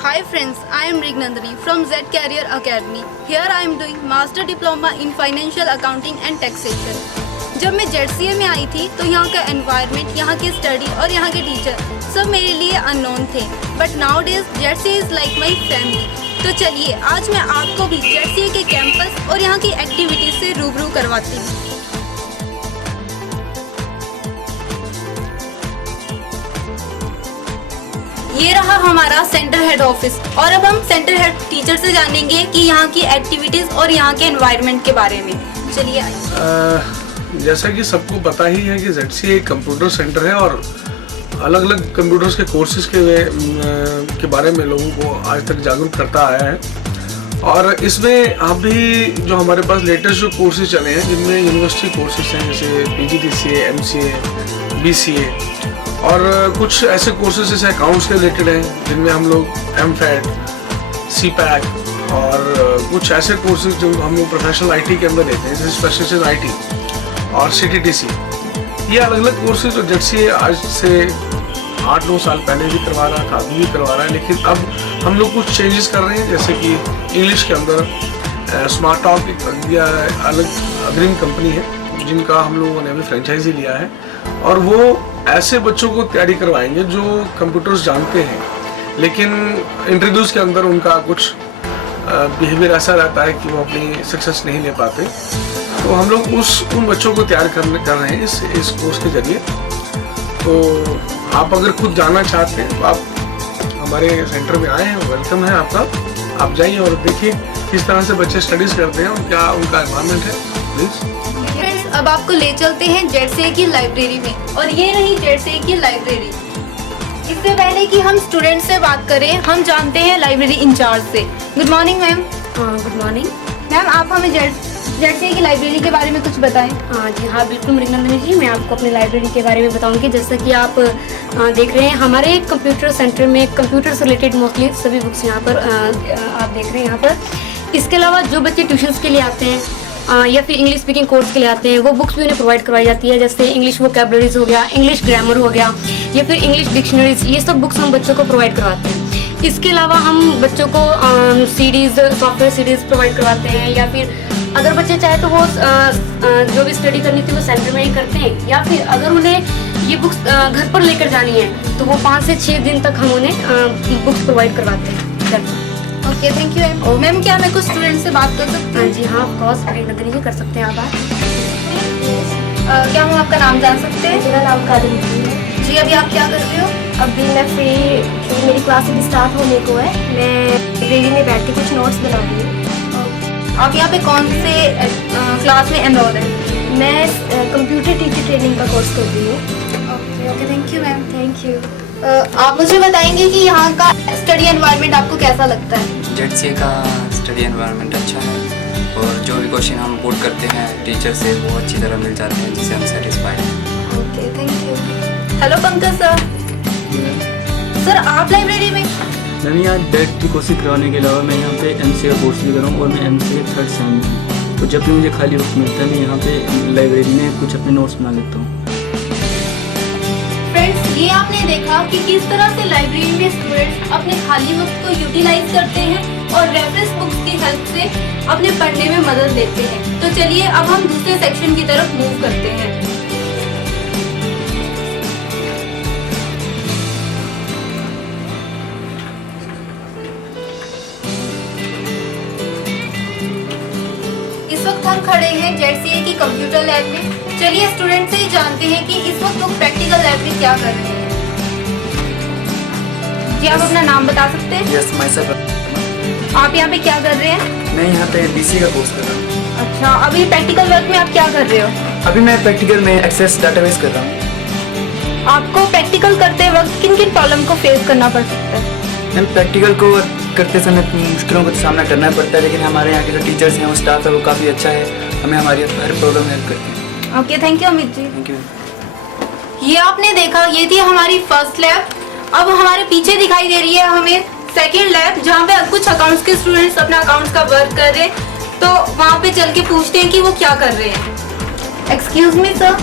Hi friends, I am Rignandani from Z Career Academy. Here I am doing Master Diploma in Financial Accounting and Taxation. जब मैं ZCA में आई थी तो यहाँ का एनवायरनमेंट, यहाँ की स्टडी और यहाँ के टीचर सब मेरे लिए अननोन थे. But now days ZCA is like my family. तो चलिए आज मैं आपको भी ZCA के कैंपस और यहाँ की एक्टिविटीज़ से रूबरू करवाती हूँ. ये रहा हमारा सेंटर हेड ऑफिस और अब हम सेंटर हेड टीचर से जानेंगे कि यहाँ की एक्टिविटीज़ और यहाँ के एनवायरनमेंट के बारे में. चलिए आइए. जैसा कि सबको पता ही है कि ZCA एक कंप्यूटर सेंटर है और अलग अलग कंप्यूटर्स के कोर्सेज के बारे में लोगों को आज तक जागरूक करता आया है. और इसमें अभी जो हमारे पास लेटेस्ट जो कोर्सेज चले हैं जिनमें यूनिवर्सिटी कोर्सेज हैं जैसे PGDCA, MCA, BCA और कुछ ऐसे कोर्सेज जैसे अकाउंट्स के रिलेटेड हैं जिनमें हम लोग MFED, CPAC और कुछ ऐसे कोर्सेज जो हम लोग प्रोफेशनल IT के अंदर लेते हैं जैसे स्पेशलाइजेशन IT और CTTC. ये अलग अलग कोर्सेज जो ZCA आज से 8-9 साल पहले भी करवा रहा था, अभी भी करवा रहा है. लेकिन अब हम लोग कुछ चेंजेस कर रहे हैं जैसे कि इंग्लिश के अंदर स्मार्ट टॉक एक अलग अग्रिम कंपनी है जिनका हम लोगों ने अभी फ्रेंचाइजी लिया है और वो ऐसे बच्चों को तैयारी करवाएंगे जो कंप्यूटर्स जानते हैं लेकिन इंट्रोड्यूस के अंदर उनका कुछ बिहेवियर ऐसा रहता है कि वो अपनी सक्सेस नहीं ले पाते. तो हम लोग उन बच्चों को तैयार कर रहे हैं इस कोर्स के जरिए. तो आप अगर खुद जानना चाहते हैं तो आप हमारे सेंटर में आए हैं, वेलकम है आपका. आप जाइए और देखिए किस तरह से बच्चे स्टडीज़ करते हैं और क्या उनका एनवायरनमेंट है. प्लीज़ अब आपको ले चलते हैं ZCA की लाइब्रेरी में और ये रही ZCA की लाइब्रेरी. इससे पहले कि हम स्टूडेंट से बात करें हम जानते हैं लाइब्रेरी इंचार्ज से. Good morning ma'am. Good morning ma'am, आप हमें ZCA की लाइब्रेरी के बारे में कुछ बताएं. जी हाँ, बिल्कुल मृगनंदिनी जी, मैं आपको अपनी लाइब्रेरी के बारे में बताऊंगी. जैसा कि आप देख रहे हैं हमारे कंप्यूटर सेंटर में कंप्यूटर से रिलेटेड मोस्टली सभी बुक्स यहाँ पर आप देख रहे हैं यहाँ पर. इसके अलावा जो बच्चे ट्यूशन्स के लिए आते हैं या फिर इंग्लिश स्पीकिंग कोर्स के लिए आते हैं वो बुक्स भी उन्हें प्रोवाइड करवाई जाती है. जैसे इंग्लिश वोकैबुलरीज हो गया, इंग्लिश ग्रामर हो गया या फिर इंग्लिश डिक्शनरीज, ये सब बुक्स हम बच्चों को प्रोवाइड करवाते हैं. इसके अलावा हम बच्चों को सीडीज़, सॉफ्टवेयर सीडीज़ प्रोवाइड करवाते हैं या फिर अगर बच्चे चाहे तो वो जो भी स्टडी करनी थी वो सेंटर में ही करते हैं या फिर अगर उन्हें ये बुक्स घर पर लेकर जानी है तो वो 5 से 6 दिन तक हम उन्हें बुक्स प्रोवाइड करवाते हैं. Okay, thank you ma'am. Ma'am, क्या मैं कुछ स्टूडेंट से बात कर सकती हूँ? हाँ जी हाँ, ऑफकोर्स मृगनंदिनी जी, कर सकते हैं आप बात. क्या हम आपका नाम जान सकते हैं? मेरा नाम कादिर है जी. अभी आप क्या कर रहे हो? अभी मैं फ्री, मेरी क्लासेस स्टार्ट होने को है. मैं लाइब्रेरी में बैठ के कुछ नोट्स बना रही हूँ. आप यहाँ पे कौन से क्लास में एनरोल हैं? मैं कंप्यूटर टीचर ट्रेनिंग का कोर्स कर रही हूँ. Okay, thank you ma'am. Thank you. आप मुझे बताएंगे कि यहाँ का स्टडी एनवायरनमेंट आपको कैसा लगता है? ZCA का स्टडी एनवायरनमेंट अच्छा है और जो भी क्वेश्चन हम पुट करते हैं टीचर से वो अच्छी तरह मिल जाते हैं जिससे हम सेटिस्फाइड हैं. Okay, thank you. Hello Pankaj sir. Sir, आप लाइब्रेरी में? मैम यहाँ डेट की कोशिश करवाने के अलावा मैं यहाँ पे MCA का कोर्स भी कर रहा हूँ और मैं MCA 3rd सेम में हूँ. तो जब भी मुझे खाली वक्त मिलता है मैं यहाँ पे लाइब्रेरी में कुछ अपने नोट्स बना लेता हूँ. फ्रेंड्स, ये आपने देखा कि किस तरह से लाइब्रेरी में स्टूडेंट्स अपने खाली वक्त को यूटिलाइज करते हैं और रेफरेंस बुक्स की हेल्प से अपने पढ़ने में मदद लेते हैं. तो चलिए अब हम दूसरे सेक्शन की तरफ मूव करते हैं. इस वक्त हम खड़े हैं ZCA की कंप्यूटर लैब में. चलिए स्टूडेंट से ही जानते हैं कि इस वक्त वो प्रैक्टिकल लैब में क्या कर रहे हैं. जी, आप अपना नाम बता सकते हैं? Yes, my self. आप यहाँ पे क्या कर रहे हैं? मैं यहाँ पे BCA का कोर्स कर रहा हूँ. अच्छा, अभी प्रैक्टिकल वर्क में आप क्या कर रहे हो? अभी मैं प्रैक्टिकल में एक्सेस डाटाबेस कर रहा हूँ. आपको प्रैक्टिकल करते वक्त किन किन प्रॉब्लम को फेस करना पड़ सकता है? मैम, प्रैक्टिकल को करते समय मुश्किलों का सामना करना पड़ता है लेकिन हमारे यहाँ के जो टीचर्स हैं वो स्टाफ है वो काफ़ी अच्छा है, हमें हमारी हर प्रॉब्लम हेल्प करते हैं. Okay, thank you Amit ji. Thank you. ये आपने देखा, ये थी हमारी फर्स्ट लैब. अब हमारे पीछे दिखाई दे रही है हमें सेकेंड लैब जहाँ पे कुछ अकाउंट्स के स्टूडेंट्स अपना अकाउंट्स का वर्क कर रहे हैं. तो वहाँ पे चल के पूछते हैं कि वो क्या कर रहे हैं. Excuse me sir.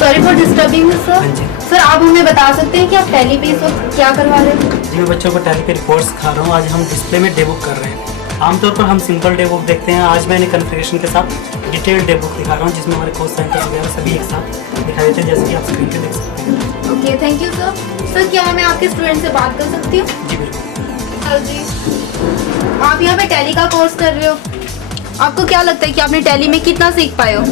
Sorry for disturbing sir. Sir, आप हमें बता सकते हैं कि आप टैली पे इस वक्त क्या करवा रहे हैं? जी मैं बच्चों को टैली के रिपोर्ट्स सिखा रहा हूँ। आज हम डिस्प्ले में डेबुक कर रहे हैं। आमतौर पर हम सिंपल डेबुक देखते हैं, आज मैंने कन्फिगरेशन के साथ डिटेल्ड डेबुक दिखा रहा हूँ, जिसमें हमारे कोर्स सेंटर्स वगैरह सभी एक साथ दिखाई देते हैं, जैसे कि आप स्क्रीन पे देख सकते हैं। Okay, thank you sir. Sir क्या मैं आपके स्टूडेंट से बात कर सकती हूँ? जी बिल्कुल। सर जी, आप यहाँ पे टैली का कोर्स कर रहे हो, आपको क्या लगता है कि आपने टैली में कितना सीख पाए हो?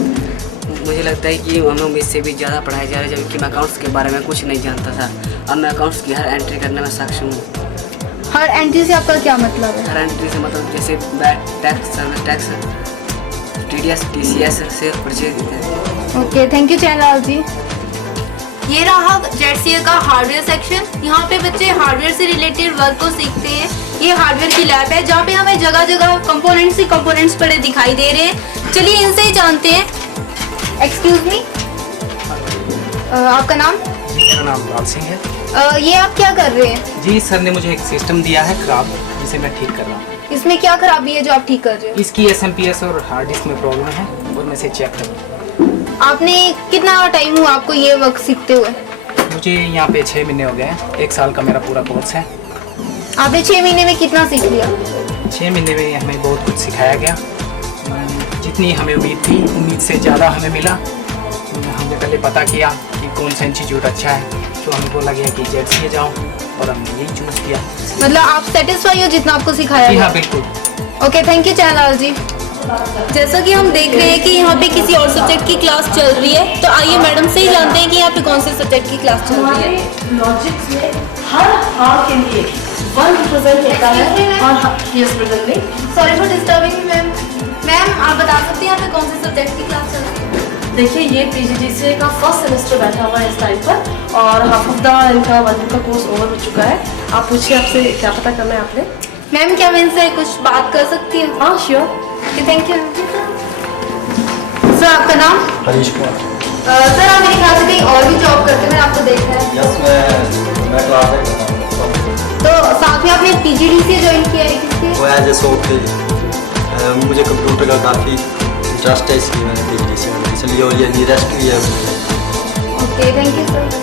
मुझे लगता है कि हम लोग इससे भी ज़्यादा पढ़ाया जा रहा है, जबकि मैं अकाउंट्स के बारे में कुछ नहीं जानता था। अब मैं अकाउंट्स की हर एंट्री करने में सक्षम हूँ। हर एंट्री से आपका क्या मतलब है? हर एंट्री से मतलब जैसे VAT tax, service tax, TDS, TCS से परचेज देते हैं। Okay, thank you Chainlal ji. ये रहा ZCA का हार्डवेयर सेक्शन। यहाँ पे बच्चे हार्डवेयर से रिलेटेड वर्क को सीखते हैं। ये हार्डवेयर की लैब है जहाँ पे हमें जगह जगह कंपोनेंट्स पड़े दिखाई दे रहे हैं। चलिए इनसे ही जानते हैं। एक्सक्यूज मी, आपका नाम? मेरा नाम लाल सिंह है। ये आप क्या कर रहे हैं? जी सर ने मुझे एक सिस्टम दिया है खराब, जिसे मैं ठीक कर रहा हूँ। इसमें क्या खराबी है जो आप ठीक कर रहे हो? इसकी SMPS और हार्ड डिस्क में प्रॉब्लम है और मैं इसे चेक कर रहा हूँ। आपने कितना टाइम हुआ आपको ये वर्क सीखते हुए? मुझे यहाँ पे 6 महीने हो गए हैं। 1 साल का मेरा पूरा कोर्स है। आपने 6 महीने में कितना सीख लिया? 6 महीने में हमें बहुत कुछ सिखाया गया। जितनी हमें उम्मीद थी, उम्मीद से ज़्यादा हमें मिला। हमने पहले पता किया कि कौन सा इंस्टीट्यूट अच्छा है, तो हमें बोला गया कि ZCA जाओ और हमने यही चूज़ किया। मतलब आप सेटिस्फाई हो जितना आपको सिखाया जी गया? हाँ बिल्कुल। ओके, थैंक यू चैनलाल जी। जैसा कि हम देख रहे हैं कि यहाँ पे किसी और सब्जेक्ट की क्लास चल रही है, तो आइए मैडम से ही जानते हैं कि यहाँ पे कौन से सब्जेक्ट की क्लास चल रही है। लॉजिक्स में हर हार के लिए 1 रिप्रेजेंट होता है और yes presently. Sorry for disturbing ma'am. Ma'am आप बता सकते हैं यहाँ पे कौन से सब्जेक्ट की क्लास चल रही है? देखिए ये PGDCA का फर्स्ट सेमेस्टर बैठा हुआ है इस टाइम पर और हाफ ऑफ द इनका 1 वीक का कोर्स ओवर हो चुका है। आप पूछिए, आपसे क्या पता करना है आपने? मैम क्या मैं इनसे कुछ बात कर सकती हूँ? हाँ श्योर। Thank you. सर आपका नाम? हरीश कुमार। सर आप मेरे ख्याल से कहीं और भी जॉब करते हैं, मैंने आपको देखा है। यस मैं क्लास में करता हूँ। तो साथ में आपने PGDCA ज्वाइन किया है किसके? वो एज ए शौक के लिए। मुझे कंप्यूटर का काफ़ी इंटरेस्ट है, इसलिए मैंने PGDCA में, इसलिए और ये नियरेस्ट भी है मुझे। Okay, thank you sir.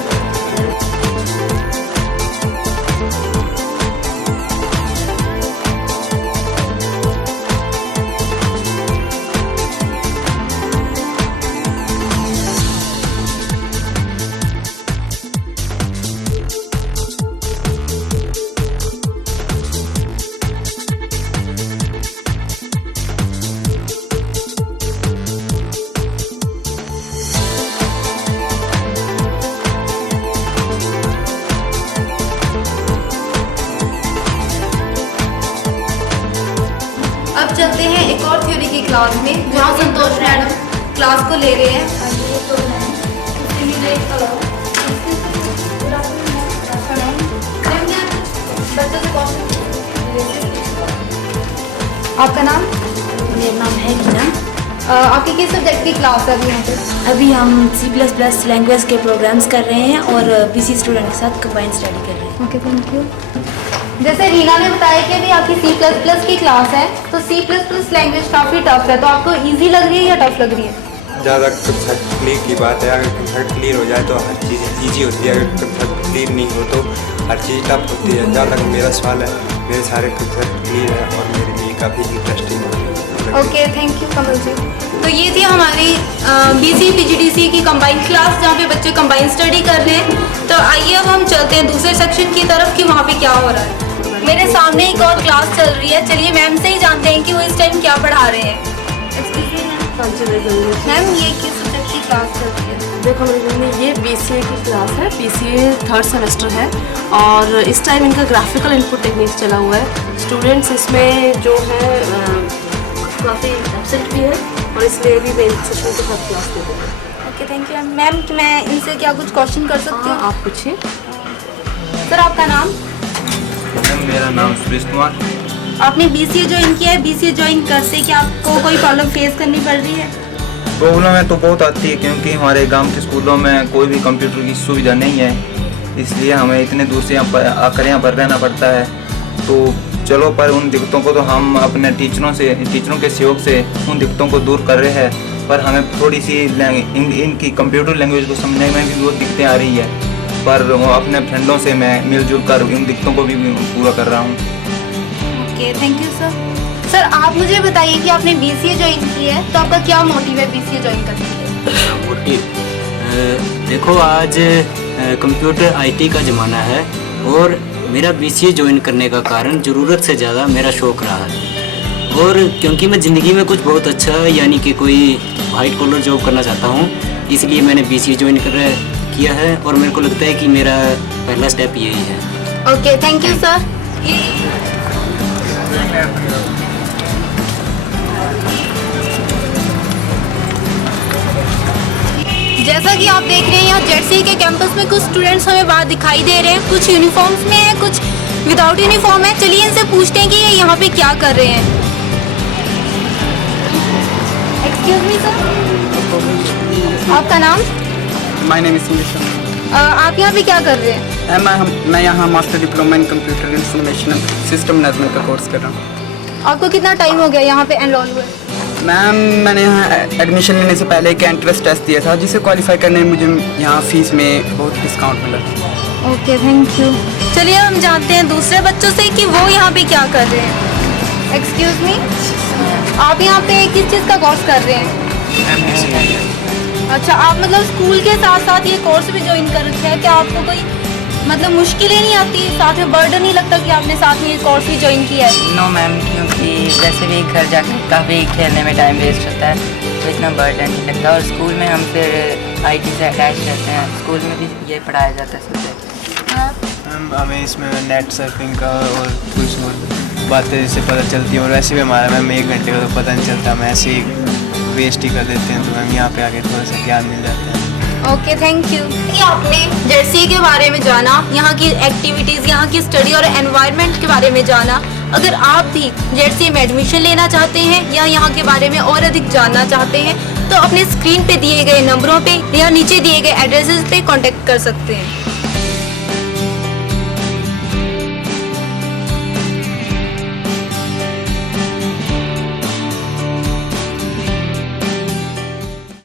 अब चलते हैं एक और थ्योरी की क्लास में, जहाँ संतोष मैडम क्लास को ले रहे हैं। आपका नाम? मेरा नाम है हीना। आपकी किस सब्जेक्ट की क्लास है अभी यहाँ पे? अभी हम C++ लैंग्वेज के प्रोग्राम्स कर रहे हैं और BC स्टूडेंट के साथ कंबाइंड स्टडी कर रहे हैं। Okay, thank you. जैसे रीना ने बताया कि अभी आपकी C++ की क्लास है, तो C++ लैंग्वेज काफ़ी टफ है, तो आपको इजी लग रही है या टफ लग रही है? ज़्यादा कंसेप्ट क्लियर की बात है। अगर कंसेप्ट क्लियर हो जाए तो हर चीज़ ईजी होती है, अगर कंसेप्ट क्लियर नहीं हो तो हर चीज़ टफ होती है। जहाँ तक मेरा सवाल है, मेरे सारे कंसेप्ट क्लियर है और मेरे लिए काफ़ी इंटरेस्टिंग है। ओके, थैंक यू कमल जी। तो ये थी हमारी BC PGDCA की कंबाइंड क्लास, जहाँ पे बच्चे कंबाइंड स्टडी कर रहे हैं। तो आइए अब हम चलते हैं दूसरे सेक्शन की तरफ कि वहाँ पे क्या हो रहा है। मेरे सामने एक और क्लास चल रही है, चलिए मैम से ही जानते हैं कि वो इस टाइम क्या पढ़ा रहे हैं। मैम ये किस सब्जेक्ट की क्लास चल रही है? देखो मेरी ये BCA की क्लास है। BCA 3rd सेमेस्टर है और इस टाइम इनका ग्राफिकल इनपुट टेक्निक चला हुआ है। स्टूडेंट्स इसमें जो है काफ़ी एब्सेंट भी है और इसलिए भी मैं इन सेशन के साथ क्लास देती हूँ। Okay, thank you ma'am. मैं इनसे क्या कुछ क्वेश्चन कर सकती हूँ? आप पूछिए। सर आपका नाम? मेरा नाम सुरेश कुमार। आपने BCA ज्वाइन किया है, BCA ज्वाइन करते क्या आपको कोई प्रॉब्लम फेस करनी पड़ रही है? प्रॉब्लम तो बहुत आती है, क्योंकि हमारे गांव के स्कूलों में कोई भी कंप्यूटर की सुविधा नहीं है, इसलिए हमें इतने दूर से यहाँ पर आकर यहाँ पर रहना पड़ता है। तो चलो, पर उन दिक्कतों को तो हम अपने टीचरों के सहयोग से उन दिक्कतों को दूर कर रहे हैं, पर हमें थोड़ी सी इनकी कंप्यूटर लैंग्वेज को समझने में भी बहुत दिक्कतें आ रही है। पर अपने फ्रेंडों से मैं मिलजुल कर इन दिक्कतों को भी पूरा कर रहा हूँ। Okay, thank you sir. Sir आप मुझे बताइए कि आपने BCA ज्वाइन की है तो आपका क्या मोटिव है BCA ज्वाइन करने के? मोटिव देखो, आज कंप्यूटर IT का ज़माना है और मेरा BCA ज्वाइन करने का कारण ज़रूरत से ज़्यादा मेरा शौक़ रहा है। और क्योंकि मैं ज़िंदगी में कुछ बहुत अच्छा यानी कि कोई वाइट कॉलर जॉब करना चाहता हूँ, इसलिए मैंने BCA ज्वाइन किया है और मेरे को लगता है कि मेरा पहला स्टेप यही है। Okay, thank you sir. जैसा कि आप देख रहे हैं यहाँ जेडसीए के कैंपस में कुछ स्टूडेंट्स हमें बाहर दिखाई दे रहे हैं, कुछ यूनिफॉर्म्स में हैं, कुछ विदाउट यूनिफॉर्म है। चलिए इनसे पूछते हैं कि ये यहाँ पे क्या कर रहे हैं। एक्सक्यूज मी सर, आपका नाम? माय नेम इज संदेश। आप यहाँ पे क्या कर रहे हैं? मैं यहाँ master diploma in computer information system management का कोर्स कर रहा हूँ। आपको कितना टाइम हो गया यहाँ पे एनरोल हुए? मैम, मैंने यहाँ एडमिशन लेने से पहले एक एंट्रेंस टेस्ट दिया था जिसे क्वालिफाई करने में मुझे यहाँ फीस में बहुत डिस्काउंट मिला। Okay, thank you. चलिए हम जानते हैं दूसरे बच्चों से कि वो यहाँ पे क्या कर रहे हैं। एक्सक्यूज मी, आप यहाँ पे किस चीज़ का कोर्स कर रहे हैं? अच्छा, आप मतलब स्कूल के साथ साथ ये कोर्स भी ज्वाइन कर रखे हैं। क्या आपको कोई मतलब मुश्किलें नहीं आती, साथ में बर्डन नहीं लगता कि आपने साथ में ये कोर्स भी ज्वाइन किया है? नो मैम, क्योंकि वैसे भी घर जाकर काफ़ी खेलने में टाइम वेस्ट होता है तो इतना बर्डन नहीं लगता। और स्कूल में हम फिर IT से अटैच रहते हैं, स्कूल में भी ये पढ़ाया जाता है सब्जेक्ट। मैम, हमें इसमें नेट सर्फिंग का और कुछ और बातें जैसे पता चलती हैं और वैसे भी हमारा मैम 1 घंटे का तो पता नहीं चलता, हम ऐसे ही वेस्ट ही कर देते हैं। तो मैम यहाँ पे आके थोड़ा सा ज्ञान मिल जाता है। Okay, thank you. कि आपने जेडसीए के बारे में जाना, यहाँ की एक्टिविटीज़, यहाँ की स्टडी और एनवायरनमेंट के बारे में जाना। अगर आप भी जेडसीए में एडमिशन लेना चाहते हैं या यहाँ के बारे में और अधिक जानना चाहते हैं तो अपने स्क्रीन पे दिए गए नंबरों पे या नीचे दिए गए एड्रेसेस पे कांटेक्ट कर सकते हैं।